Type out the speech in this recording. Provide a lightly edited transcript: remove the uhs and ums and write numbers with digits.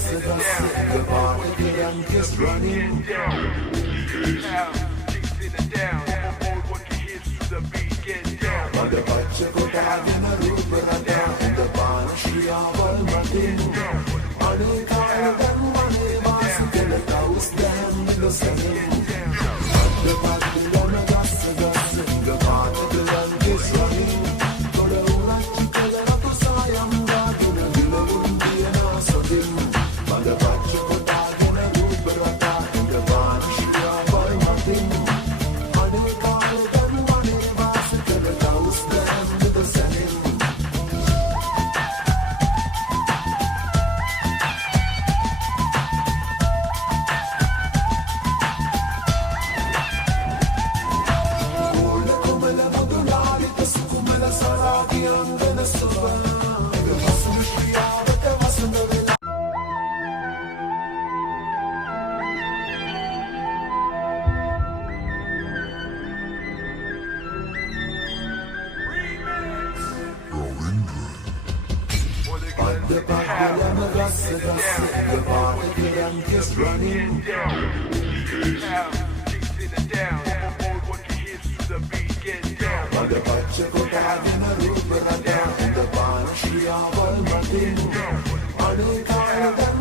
gasse, gasse, the party gang is running. Mother bacce kotagina rubrata, the banshia volmatin. Ane kalgan mane vasikele taus dam the seven. The party gasse, gasse, the party gang is running. Toda una chica la kusayam gadina dilundiana sodim. Mother bacce kotagina rubrata, the banshia volmatin. Ane kalgan mane vasikele taus dam the seven. Come la modulari, su come la sarà che ande ne soba. Che posso sciare, che posso andare. The party and the gasse, gasse, the party gang is running. Mother bacce kotagina rubrata, the banshia volmatin. Ane kalgan